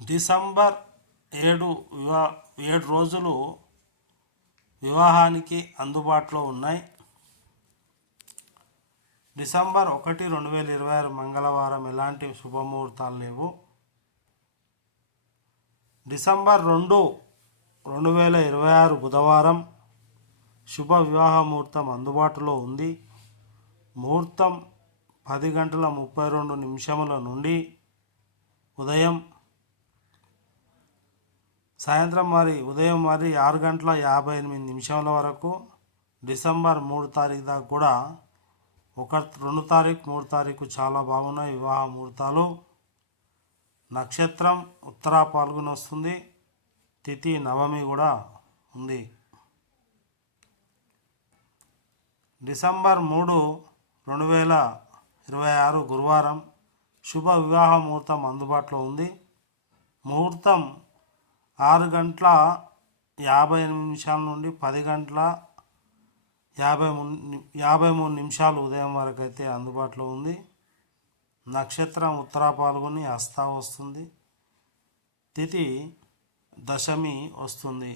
December 7 రోజులు వివాహానికి అందుబాటులో ఉన్నాయి. డిసెంబర్ 1, 2026 మంగళవారం ఎలాంటి శుభముహూర్తాలు లేవు. డిసెంబర్ 2, 2026 బుధవారం శుభ వివాహ ముహూర్తం అందుబాటులో ఉంది. ముహూర్తం 10:32 నుండి సాయంత్రం ఉదయం 6:58 వరకు. డిసెంబర్ 3 తారీఖు దాకా కూడా 2 తారీఖు 3 తారీఖు చాలా బాగున్నాయి వివాహ ముహూర్తాలు. నక్షత్రం ఉత్తరా పాల్గొని వస్తుంది. తిథి నవమి కూడా ఉంది. డిసెంబర్ 3, 2026 గురువారం శుభ వివాహ ముహూర్తం అందుబాటులో ఉంది. ముహూర్తం 6:58 నుండి 10:53 ఉదయం వరకు అయితే అందుబాటులో ఉంది. నక్షత్రం ఉత్తరా పాల్గొని హస్తా వస్తుంది. తిథి దశమి వస్తుంది.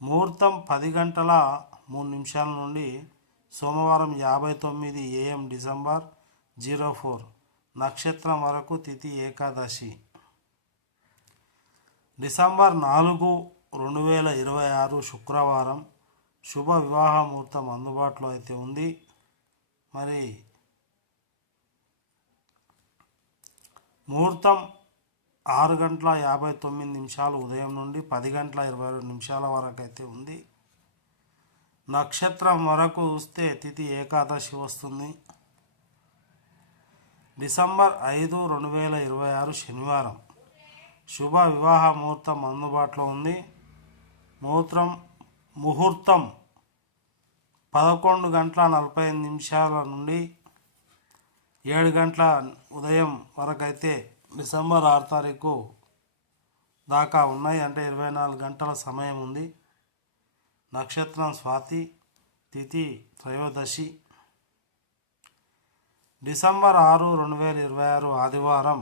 ముహూర్తం 10:03 నుండి సోమవారం 59 AM డిసెంబర్ 04 నక్షత్రం వరకు. తిథి ఏకాదశి. డిసెంబర్ 4, 2026 శుక్రవారం శుభ వివాహ ముహూర్తం అందుబాటులో అయితే ఉంది. ముహూర్తం 6:59 ఉదయం నుండి 10:22 వరకు అయితే ఉంది. నక్షత్రం వరకు చూస్తే తిథి ఏకాదశి వస్తుంది. డిసెంబర్ 5, 2026 శనివారం శుభ వివాహ ముహూర్తం అందుబాటులో ఉంది. ముహూర్తం 11:45 నుండి 7 ఉదయం వరకు అయితే డిసెంబర్ 6 తారీఖు దాకా ఉన్నాయి. అంటే 24 గంటల సమయం ఉంది. నక్షత్రం స్వాతి. తిథి త్రయోదశి. డిసెంబర్ 6, 2026 ఆదివారం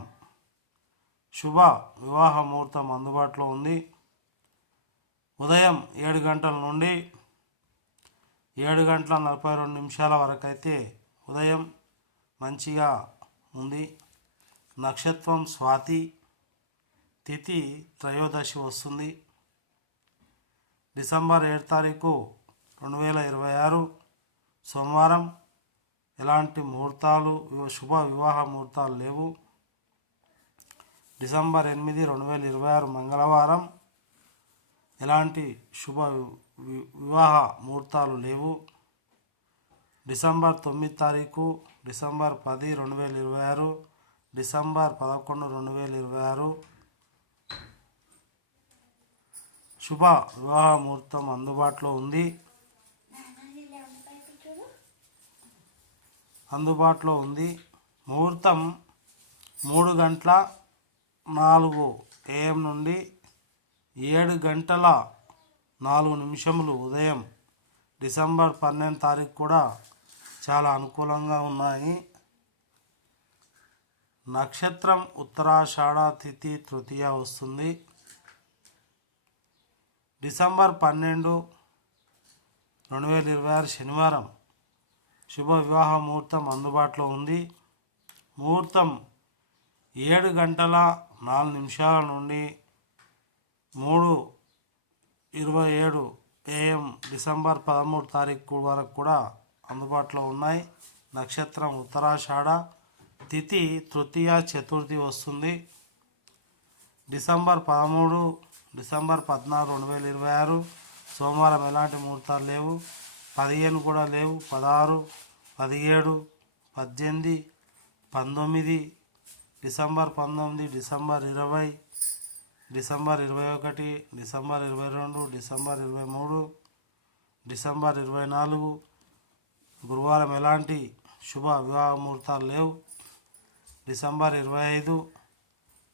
శుభ వివాహ ముహూర్తం అందుబాటులో ఉంది. ఉదయం 7 గంటల నుండి 7:42 వరకు అయితే ఉదయం మంచిగా ఉంది. నక్షత్రం స్వాతి. తిథి త్రయోదశి వస్తుంది. డిసెంబర్ 7 తారీఖు 2026 సోమవారం ఎలాంటి ముహూర్తాలు శుభ వివాహ ముహూర్తాలు లేవు. డిసెంబర్ 8, 2026 మంగళవారం ఎలాంటి శుభ వివాహ ముహూర్తాలు లేవు. డిసెంబర్ 9 తారీఖు, డిసెంబర్ 10, 2026, డిసెంబర్ 11, 2026 శుభ వివాహ ముహూర్తం అందుబాటులో ఉంది. ముహూర్తం 3:04 AM నుండి 7:04 ఉదయం. డిసెంబర్ 12 తారీఖు కూడా చాలా అనుకూలంగా ఉన్నాయి. నక్షత్రం ఉత్తరాషాఢ. తిథి తృతీయ వస్తుంది. డిసెంబర్ 12, 2026 శనివారం శుభ వివాహ ముహూర్తం అందుబాటులో ఉంది. ముహూర్తం 7:04 నుండి 3:27 AM డిసెంబర్ 13 తారీఖు వరకు కూడా అందుబాటులో ఉన్నాయి. నక్షత్రం ఉత్తరాషాఢ. తిథి తృతీయ చతుర్థి వస్తుంది. డిసెంబర్ 13, 2026 సోమవారం ఎలాంటి ముహూర్తాలు లేవు. 15 కూడా లేవు. 16, 17, 18, 19, December 19, December 20, December 21, December 22, December 23, December 24 గురువారం ఎలాంటి శుభ వివాహ ముహూర్తాలు లేవు. December 25,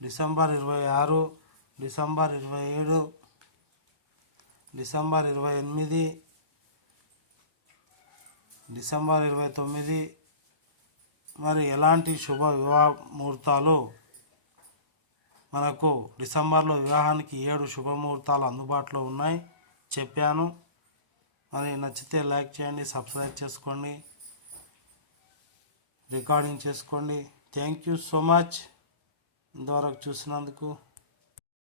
December 26, December 27, December 28, December 29 ఎలాంటి శుభ వివాహ ముహూర్తాలు మనకు డిసెంబర్లో వివాహానికి 7 శుభముహూర్తాలు అందుబాటులో ఉన్నాయి చెప్పాను. మరి నచ్చితే లైక్ చేయండి, సబ్స్క్రైబ్ చేసుకోండి, రికార్డింగ్ చేసుకోండి. థ్యాంక్ యూ సో మచ్ ఇంతవరకు చూసినందుకు.